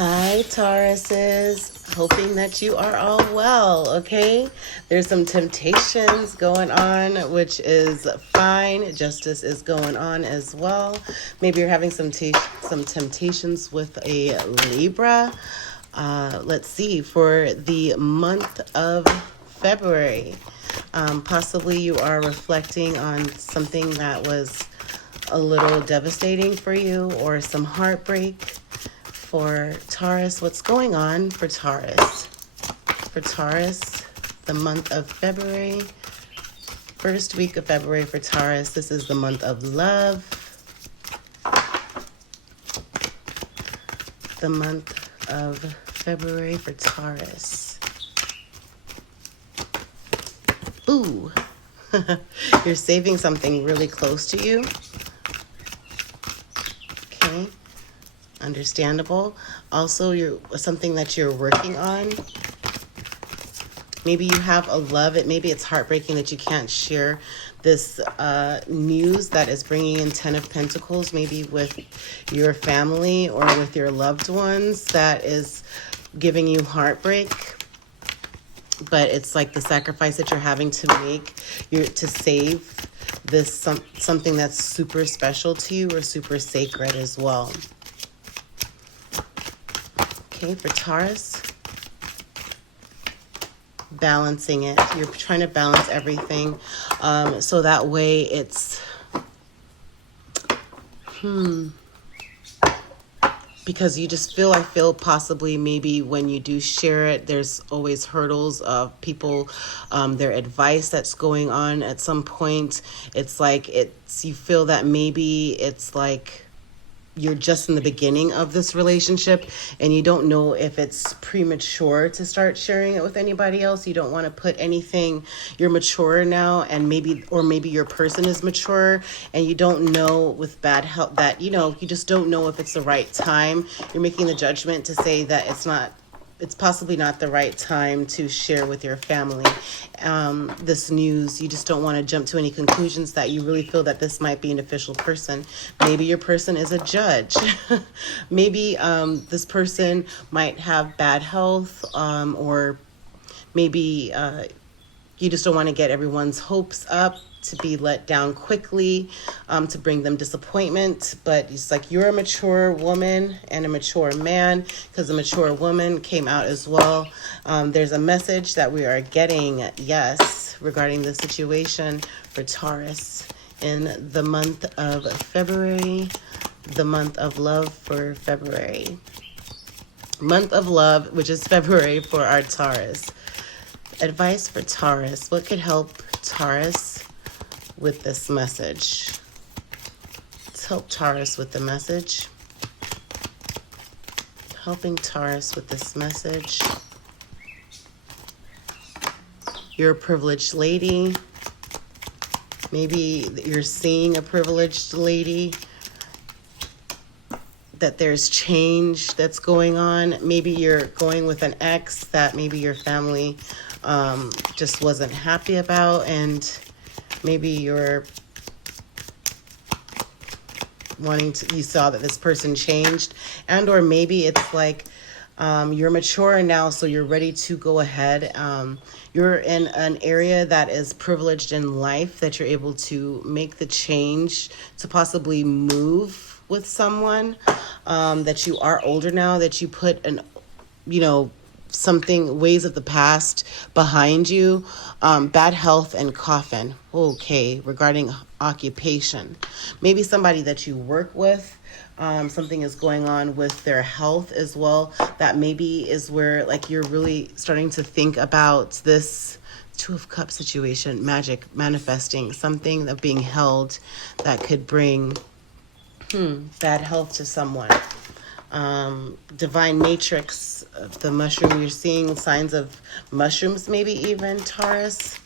Hi, Tauruses. Hoping that you are all well, okay? There's some temptations going on, which is fine. Justice is going on as well. Maybe you're having some temptations with a Libra. Let's see, for the month of February. Possibly you are reflecting on something that was a little devastating for you or some heartbreak. For Taurus, what's going on for Taurus? For Taurus, the month of February, first week of February for Taurus, this is the month of love. The month of February for Taurus. Ooh, you're saving something really close to you. Okay. Understandable. Also, you're something that you're working on. Maybe you have a love. Maybe it's heartbreaking that you can't share this news that is bringing in 10 of Pentacles, maybe with your family or with your loved ones, that is giving you heartbreak. But it's like the sacrifice that you're having to make to save this something that's super special to you or super sacred as well. Okay, for Taurus, balancing it. You're trying to balance everything so that way it's because you just I feel possibly maybe when you do share it, there's always hurdles of people, their advice that's going on at some point. It's like you feel that maybe it's like you're just in the beginning of this relationship and you don't know if it's premature to start sharing it with anybody else. You don't want to put anything. You're mature now, and maybe your person is mature, and you don't know with bad health that, you just don't know if it's the right time. You're making the judgment to say that it's possibly not the right time to share with your family this news. You just don't want to jump to any conclusions that you really feel that this might be an official person. Maybe your person is a judge. Maybe this person might have bad health, or maybe you just don't want to get everyone's hopes up to be let down quickly, to bring them disappointment. But it's like you're a mature woman and a mature man, because a mature woman came out as well. There's a message that we are getting, yes, regarding the situation for Taurus in the month of February, the month of love for February. Month of love, which is February for our Taurus. Advice for Taurus. What could help Taurus with this message? Let's help Taurus with the message. Helping Taurus with this message. You're a privileged lady. Maybe you're seeing a privileged lady, that there's change that's going on. Maybe you're going with an ex that maybe your family just wasn't happy about, and maybe you're you saw that this person changed, and or maybe it's like you're mature now, so you're ready to go ahead. You're in an area that is privileged in life, that you're able to make the change to possibly move with someone, that you are older now, that you put ways of the past behind you. Bad health and coffin. Okay, regarding occupation. Maybe somebody that you work with, something is going on with their health as well. That maybe is where like you're really starting to think about this Two of Cups situation, magic, manifesting, something of being held that could bring bad health to someone. Divine matrix, the mushroom, you're seeing signs of mushrooms, maybe even Taurus.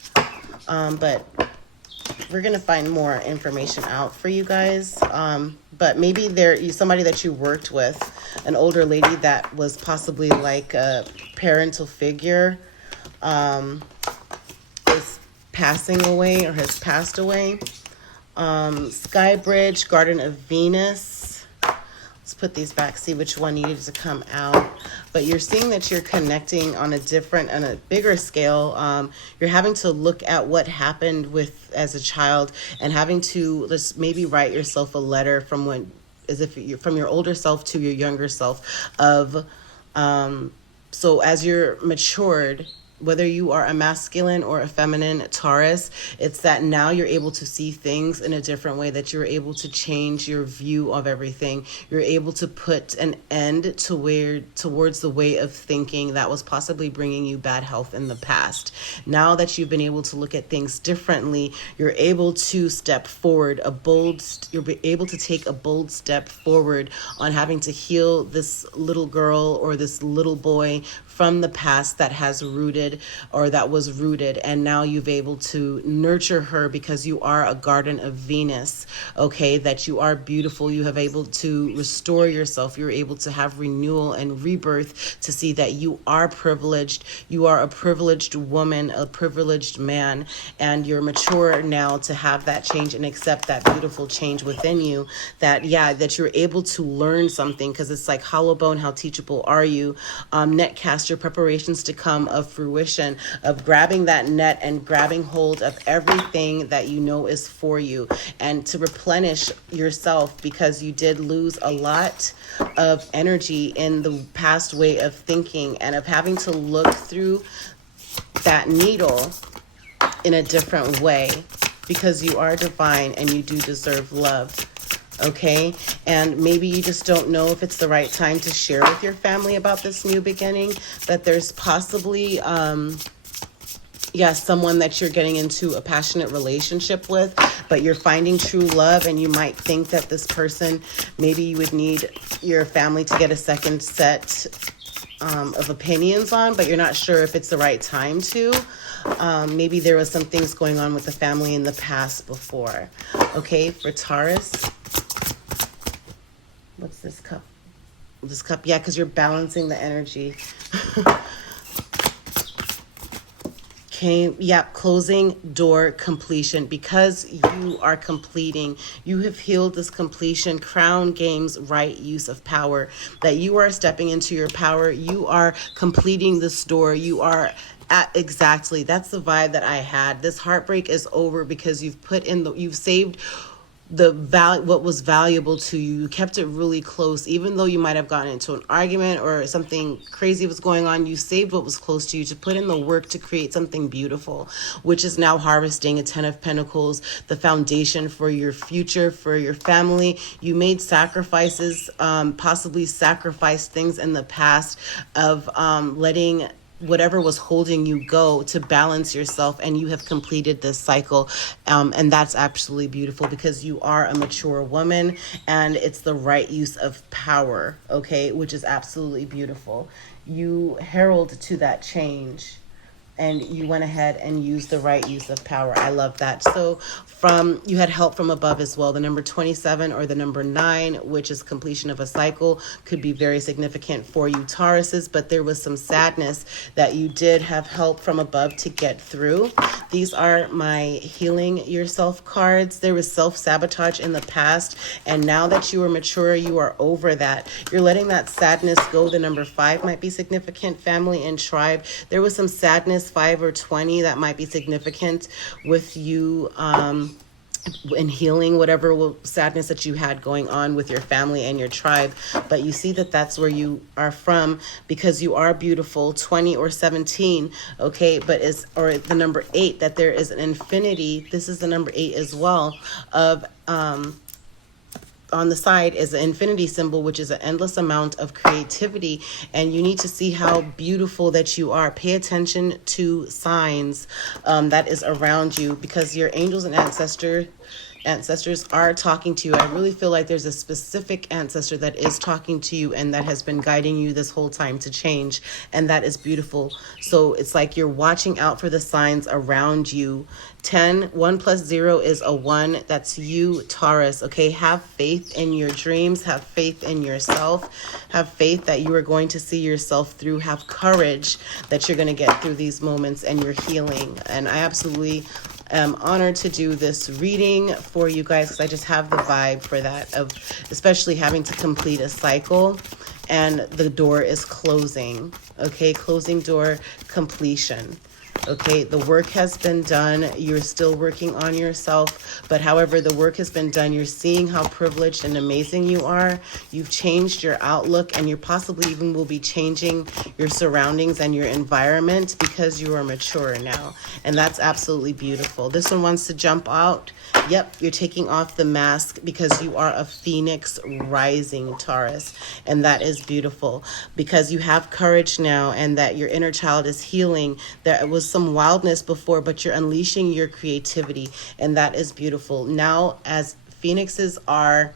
But we're going to find more information out for you guys. But maybe somebody that you worked with, an older lady that was possibly like a parental figure, is passing away or has passed away. Sky Bridge, Garden of Venus. Let's put these back, see which one needed to come out. But you're seeing that you're connecting on a bigger scale. You're having to look at what happened as a child, and having to just maybe write yourself a letter as if you're from your older self to your younger self of, so as you're matured, whether you are a masculine or a feminine Taurus, it's that now you're able to see things in a different way, that you're able to change your view of everything. You're able to put an end towards the way of thinking that was possibly bringing you bad health in the past. Now that you've been able to look at things differently, you're able to step forward, you're able to take a bold step forward on having to heal this little girl or this little boy from the past that was rooted, and now you've able to nurture her because you are a garden of Venus, okay, that you are beautiful. You have able to restore yourself. You're able to have renewal and rebirth, to see that you are privileged. You are a privileged woman, a privileged man, and you're mature now to have that change and accept that beautiful change within you, that you're able to learn something, because it's like hollow bone, how teachable are you? Netcaster, preparations to come of fruition, of grabbing that net and grabbing hold of everything that you know is for you, and to replenish yourself, because you did lose a lot of energy in the past way of thinking, and of having to look through that needle in a different way, because you are divine and you do deserve love. Okay, and maybe you just don't know if it's the right time to share with your family about this new beginning, that there's possibly someone that you're getting into a passionate relationship with, but you're finding true love, and you might think that this person, maybe you would need your family to get a second set of opinions on, but you're not sure if it's the right time to. Maybe there was some things going on with the family in the past before. Okay, for Taurus, what's this cup? This cup, because you're balancing the energy. Closing door completion, because you are completing. You have healed this completion. Crown games right use of power, that you are stepping into your power. You are completing this door. You are exactly, that's the vibe that I had. This heartbreak is over because you've saved what was valuable to you. You kept it really close, even though you might have gotten into an argument or something crazy was going on. You saved what was close to you to put in the work to create something beautiful, which is now harvesting a 10 of Pentacles, the foundation for your future, for your family. You made sacrifices, possibly sacrificed things in the past of letting whatever was holding you go to balance yourself, and you have completed this cycle, and that's absolutely beautiful, because you are a mature woman and it's the right use of power, okay, which is absolutely beautiful. You herald to that change, and you went ahead and used the right use of power. I love that. So you had help from above as well. The number 27 or the number 9, which is completion of a cycle, could be very significant for you Tauruses, but there was some sadness that you did have help from above to get through. These are my healing yourself cards. There was self-sabotage in the past, and now that you are mature, you are over that. You're letting that sadness go. The number 5 might be significant, family and tribe. There was some sadness, 5 or 20, that might be significant with you in healing whatever sadness that you had going on with your family and your tribe. But you see that that's where you are from, because you are beautiful. 20 or 17, okay, or the number 8, that there is an infinity. This is the number 8 as well, of on the side is the infinity symbol, which is an endless amount of creativity, and you need to see how beautiful that you are. Pay attention to signs that is around you, because your angels and ancestors are talking to you. I really feel like there's a specific ancestor that is talking to you and that has been guiding you this whole time to change, and that is beautiful. So it's like you're watching out for the signs around you. 1 plus 0 is a 1. That's you, Taurus. Okay, have faith in your dreams. Have faith in yourself. Have faith that you are going to see yourself through. Have courage that you're going to get through these moments, and you're healing. And I absolutely am honored to do this reading for you guys because I just have the vibe for that, of especially having to complete a cycle and the door is closing. Okay, closing door, completion. Okay, the work has been done. You're still working on yourself, but however the work has been done, you're seeing how privileged and amazing you are. You've changed your outlook, and you possibly even will be changing your surroundings and your environment because you are mature now. And that's absolutely beautiful. This one wants to jump out. Yep, you're taking off the mask because you are a phoenix rising, Taurus. And that is beautiful because you have courage now, and that your inner child is healing. There was some wildness before, but you're unleashing your creativity, and that is beautiful. Now, as phoenixes are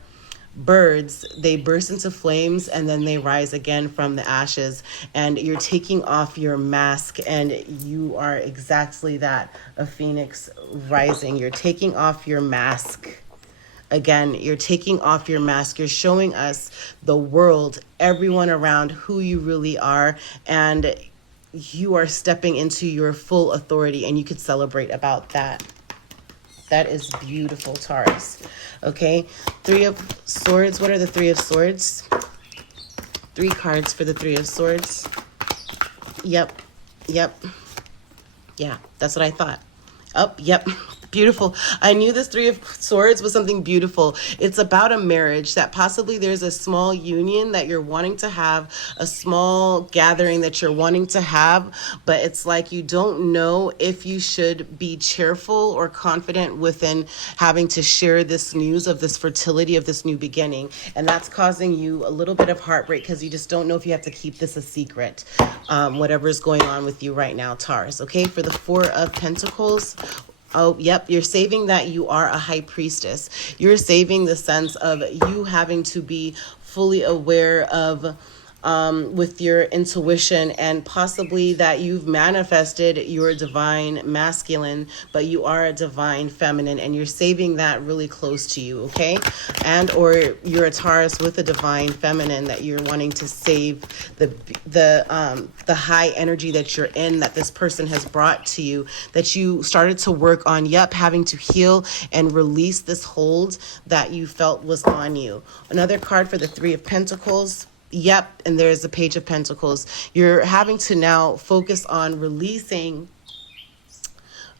birds, they burst into flames and then they rise again from the ashes, and you're taking off your mask, and you are exactly that, a phoenix rising. You're taking off your mask. Again, you're taking off your mask. You're showing us, the world, everyone around, who you really are, and you are stepping into your full authority, and you could celebrate about that. That is beautiful, Taurus. Okay, Three of Swords. What are the Three of Swords? 3 cards for the Three of Swords. Yep. Yeah, that's what I thought. Oh, yep. Beautiful. I knew this Three of Swords was something beautiful. It's about a marriage, that possibly there's a small union that you're wanting to have, a small gathering that you're wanting to have, but it's like you don't know if you should be cheerful or confident within having to share this news of this fertility, of this new beginning. And that's causing you a little bit of heartbreak because you just don't know if you have to keep this a secret, whatever is going on with you right now, Taurus. Okay, for the Four of Pentacles. Oh, yep. You're saving that you are a high priestess. You're saving the sense of you having to be fully aware of, with your intuition, and possibly that you've manifested your divine masculine, but you are a divine feminine, and you're saving that really close to you, okay? And or you're a Taurus with a divine feminine that you're wanting to save the high energy that you're in, that this person has brought to you, that you started to work on. Yep, having to heal and release this hold that you felt was on you. Another card for the Three of Pentacles. Yep, and there's the Page of Pentacles. You're having to now focus on releasing.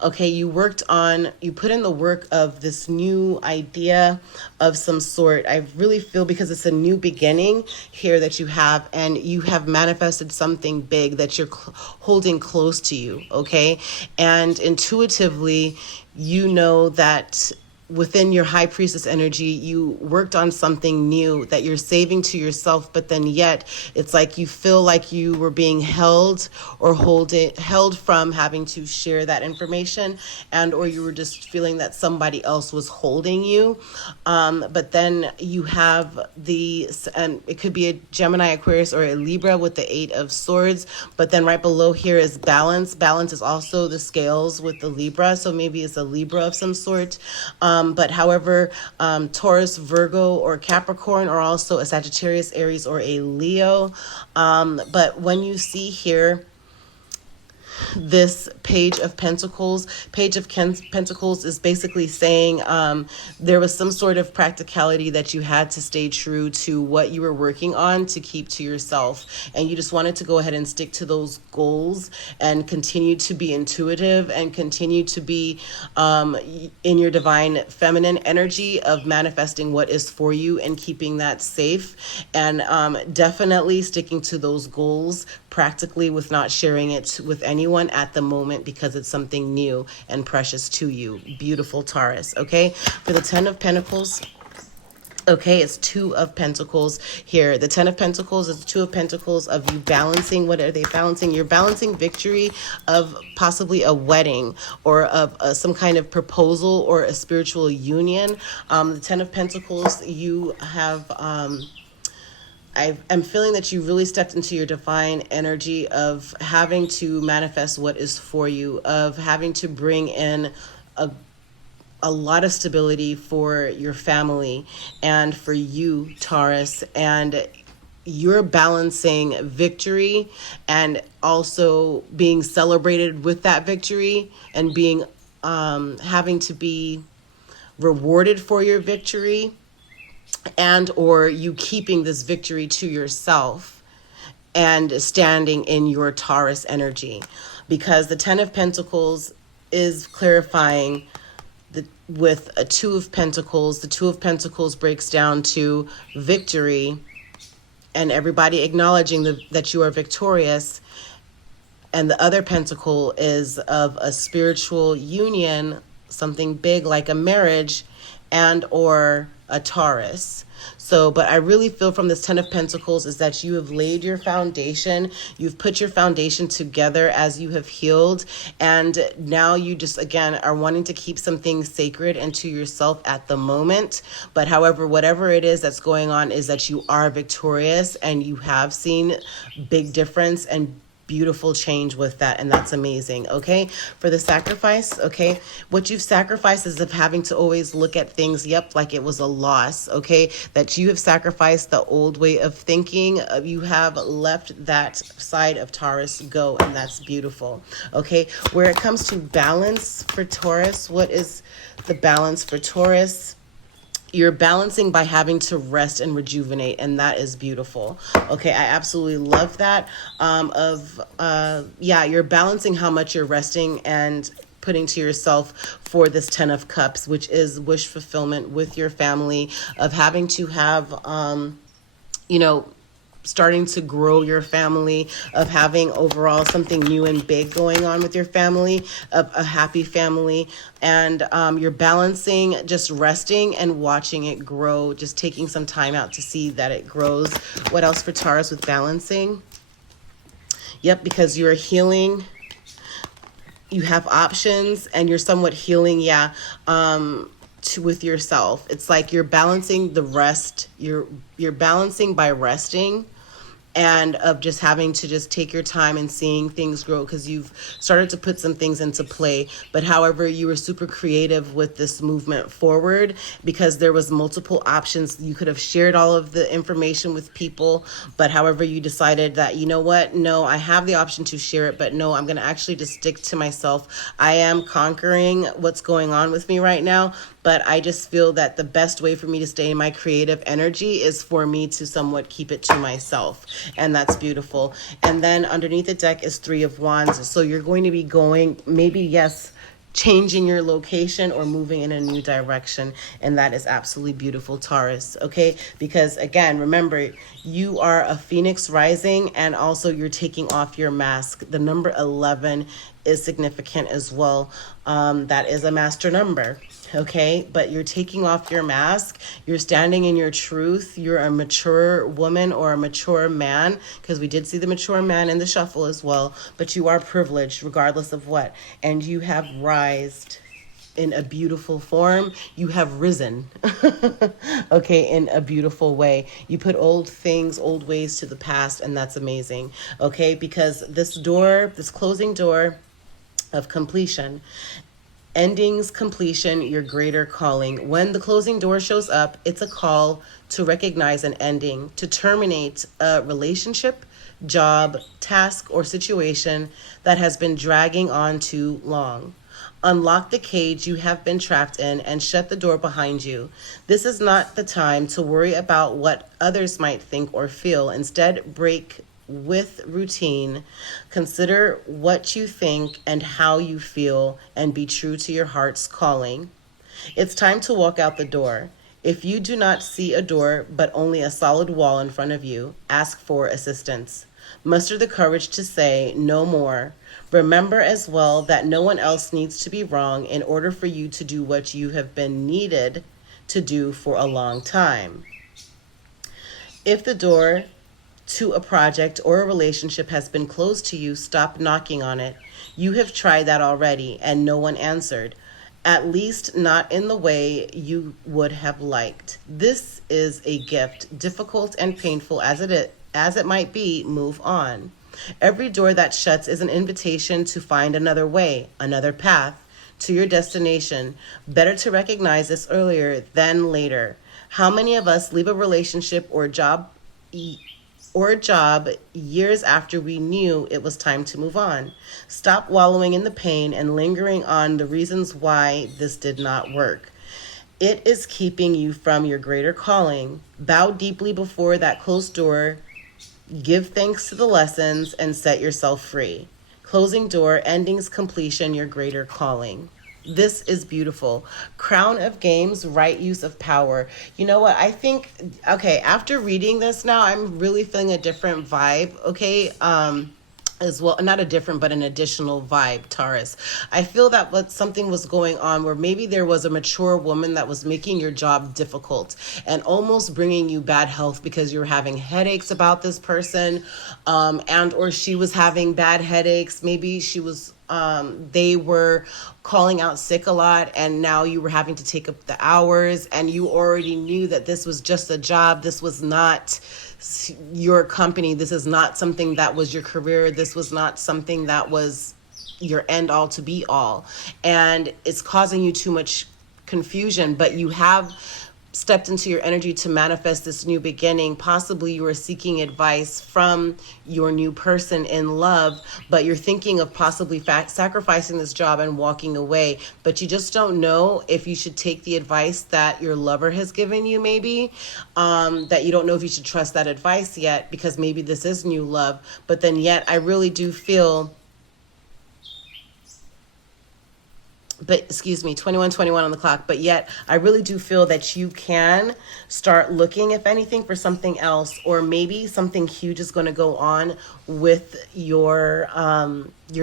Okay, you put in the work of this new idea of some sort. I really feel, because it's a new beginning here that you have, and you have manifested something big that you're holding close to you, okay? And intuitively, you know that within your high priestess energy, you worked on something new that you're saving to yourself, but then yet it's like you feel like you were being held from having to share that information, and or you were just feeling that somebody else was holding you. But then you have and it could be a Gemini, Aquarius, or a Libra with the Eight of Swords, but then right below here is balance. Balance is also the scales with the Libra, so maybe it's a Libra of some sort. But however, Taurus, Virgo, or Capricorn, or also a Sagittarius, Aries, or a Leo. But when you see here this Page of Pentacles, Pentacles is basically saying there was some sort of practicality that you had to stay true to what you were working on to keep to yourself, and you just wanted to go ahead and stick to those goals and continue to be intuitive and continue to be in your divine feminine energy of manifesting what is for you and keeping that safe, and definitely sticking to those goals practically, with not sharing it with anyone at the moment because it's something new and precious to you. Beautiful, Taurus. Okay, for the Ten of Pentacles. Okay, it's Two of Pentacles here. The Ten of Pentacles is Two of Pentacles of you balancing. What are they balancing? You're balancing victory of possibly a wedding, or of some kind of proposal or a spiritual union. The Ten of Pentacles, you have I'm feeling that you really stepped into your divine energy of having to manifest what is for you, of having to bring in a lot of stability for your family and for you, Taurus, and you're balancing victory and also being celebrated with that victory, and being having to be rewarded for your victory, and or you keeping this victory to yourself and standing in your Taurus energy, because the 10 of Pentacles is clarifying with a 2 of Pentacles. The 2 of Pentacles breaks down to victory and everybody acknowledging that you are victorious. And the other pentacle is of a spiritual union, something big like a marriage and or a Taurus. So, but I really feel from this 10 of Pentacles is that you have laid your foundation. You've put your foundation together as you have healed. And now you just, again, are wanting to keep some things sacred and to yourself at the moment. But however, whatever it is that's going on is that you are victorious and you have seen big difference and beautiful change with that, and that's amazing. Okay, for the sacrifice, okay, what you've sacrificed is of having to always look at things, yep, like it was a loss. Okay, that you have sacrificed the old way of thinking. You have let that side of Taurus go, and that's beautiful. Okay, where it comes to balance for Taurus, what is the balance for Taurus? You're balancing by having to rest and rejuvenate, and that is beautiful. Okay, I absolutely love that. You're balancing how much you're resting and putting to yourself for this 10 of Cups, which is wish fulfillment with your family, of having to have, starting to grow your family, of having overall something new and big going on with your family, of a happy family. And you're balancing just resting and watching it grow, just taking some time out to see that it grows. What else for Taurus with balancing? Yep, because you're healing. You have options and you're somewhat healing, with yourself. It's like you're balancing the rest. You're balancing by resting, and of just having to just take your time and seeing things grow, because you've started to put some things into play. But however, you were super creative with this movement forward, because there was multiple options. You could have shared all of the information with people, but however, you decided that, you know what, no, I have the option to share it, but no, I'm going to actually just stick to myself. I am conquering what's going on with me right now, but I just feel that the best way for me to stay in my creative energy is for me to somewhat keep it to myself. And that's beautiful. And then underneath the deck is 3 of Wands. So you're going to be going, maybe, yes, changing your location or moving in a new direction. And that is absolutely beautiful, Taurus. Okay, because again, remember, you are a phoenix rising, and also you're taking off your mask. The number 11 is significant as well. That is a master number. Okay, but you're taking off your mask. You're standing in your truth. You're a mature woman or a mature man, because we did see the mature man in the shuffle as well, but you are privileged regardless of what. And you have rised in a beautiful form. You have risen, okay, in a beautiful way. You put old things, old ways to the past, and that's amazing, okay, because this door, this closing door of completion, endings, completion, your greater calling. When the closing door shows up, it's a call to recognize an ending, to terminate a relationship, job, task, or situation that has been dragging on too long. Unlock the cage you have been trapped in and shut the door behind you. This is not the time to worry about what others might think or feel. Instead, break with routine. Consider what you think and how you feel, and be true to your heart's calling. It's time to walk out the door. If you do not see a door but only a solid wall in front of you, ask for assistance. Muster the courage to say no more. Remember as well that no one else needs to be wrong in order for you to do what you have been needed to do for a long time. If the door to a project or a relationship has been closed to you, stop knocking on it. You have tried that already and no one answered, at least not in the way you would have liked. This is a gift, difficult and painful as it might be. Move on. Every door that shuts is an invitation to find another way, another path to your destination. Better to recognize this earlier than later. How many of us leave a relationship or job or job years after we knew it was time to move on. Stop wallowing in the pain and lingering on the reasons why this did not work. It is keeping you from your greater calling. Bow deeply before that closed door. Give thanks to the lessons and set yourself free. Closing door, endings, completion, your greater calling. This is beautiful. Crown of Games, right use of power. You know what? I think, okay, after reading this now, I'm really feeling a different vibe, okay? As well, not a different but an additional vibe, Taurus. I feel that what something was going on where maybe there was a mature woman that was making your job difficult and almost bringing you bad health because you were having headaches about this person, and or she was having bad headaches. Maybe she was they were calling out sick a lot, and now you were having to take up the hours, and you already knew that this was just a job. This was not your company. This is not something that was your career. This was not something that was your end all to be all. And it's causing you too much confusion, but you have stepped into your energy to manifest this new beginning. Possibly you are seeking advice from your new person in love, but you're thinking of possibly sacrificing this job and walking away, but you just don't know if you should take the advice that your lover has given you, maybe, that you don't know if you should trust that advice yet, because maybe this is new love. But then yet I really do feel, but excuse me, 21:21 on the clock, but yet I really do feel that you can start looking, if anything, for something else, or maybe something huge is going to go on with your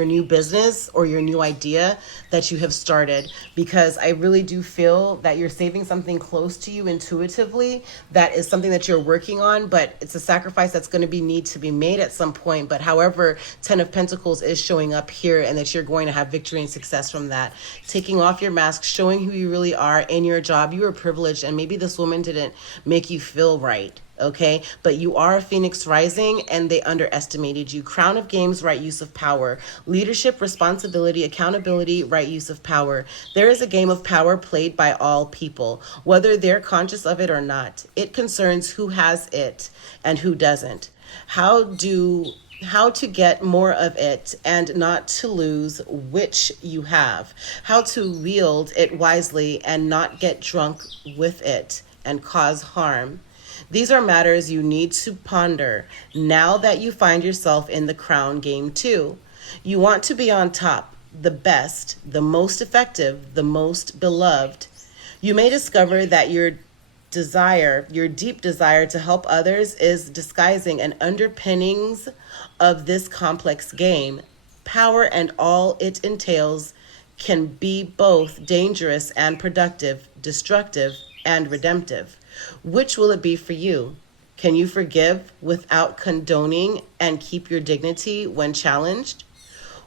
new business or your new idea that you have started, because I really do feel that you're saving something close to you intuitively that is something that you're working on, but it's a sacrifice that's going to need to be made at some point. But however, 10 of Pentacles is showing up here, and that you're going to have victory and success from that. Taking off your mask, showing who you really are in your job. You are privileged, and maybe this woman didn't make you feel right. Okay, but you are a Phoenix rising, and they underestimated you. Crown of Games, right use of power. Leadership, responsibility, accountability, right use of power. There is a game of power played by all people, whether they're conscious of it or not. It concerns who has it and who doesn't. How to get more of it and not to lose which you have. How to wield it wisely and not get drunk with it and cause harm. These are matters you need to ponder now that you find yourself in the crown game too. You want to be on top, the best, the most effective, the most beloved. You may discover that your deep desire to help others is disguising an underpinnings of this complex game. Power and all it entails can be both dangerous and productive, destructive and redemptive. Which will it be for you? Can you forgive without condoning and keep your dignity when challenged?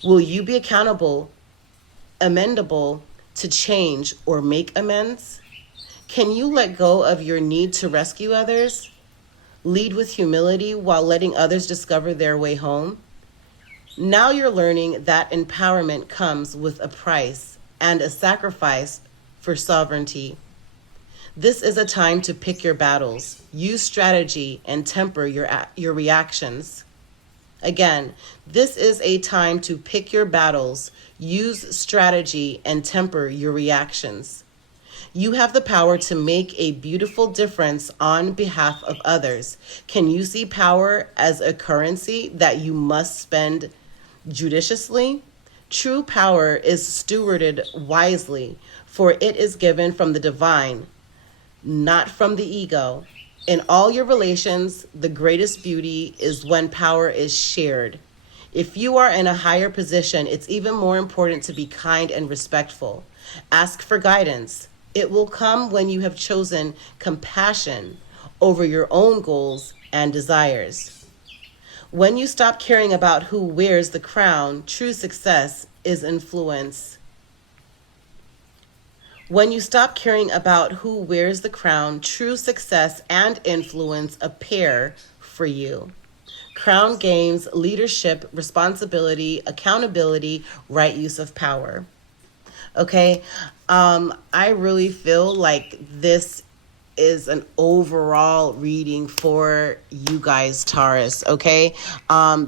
Will you be accountable, amendable to change or make amends? Can you let go of your need to rescue others? Lead with humility while letting others discover their way home? Now you're learning that empowerment comes with a price and a sacrifice for sovereignty. This is a time to pick your battles, use strategy, and temper your reactions. Again, this is a time to pick your battles, use strategy, and temper your reactions. You have the power to make a beautiful difference on behalf of others. Can you see power as a currency that you must spend judiciously? True power is stewarded wisely, for it is given from the divine, not from the ego. In all your relations, the greatest beauty is when power is shared. If you are in a higher position, it's even more important to be kind and respectful. Ask for guidance. It will come when you have chosen compassion over your own goals and desires. When you stop caring about who wears the crown, true success is influence. When you stop caring about who wears the crown, true success and influence appear for you. Crown games, leadership, responsibility, accountability, right use of power. Okay, I really feel like this is an overall reading for you guys, Taurus, okay?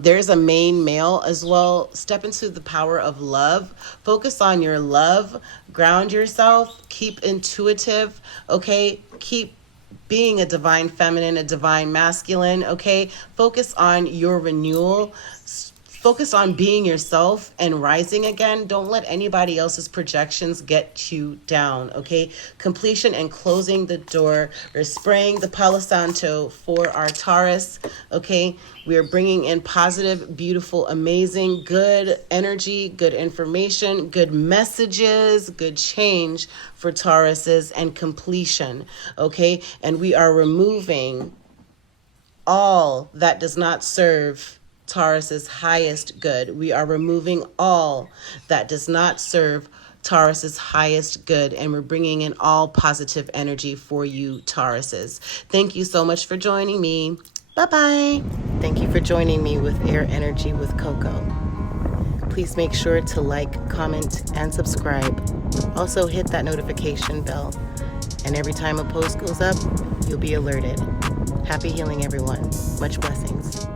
There's a main male as well. Step into the power of love. Focus on your love. Ground yourself. Keep intuitive, okay? Keep being a divine feminine, a divine masculine, okay? Focus on your renewal. Focus on being yourself and rising again. Don't let anybody else's projections get you down, okay? Completion and closing the door. We're spraying the Palo Santo for our Taurus, okay? We are bringing in positive, beautiful, amazing, good energy, good information, good messages, good change for Tauruses, and completion, okay? And we are removing all that does not serve Taurus's highest good. We are removing all that does not serve Taurus's highest good, and we're bringing in all positive energy for you, Tauruses. Thank you so much for joining me. Bye-bye. Thank you for joining me with Air Energy with Coco. Please make sure to like, comment, and subscribe. Also hit that notification bell, and every time a post goes up, you'll be alerted. Happy healing, everyone. Much blessings.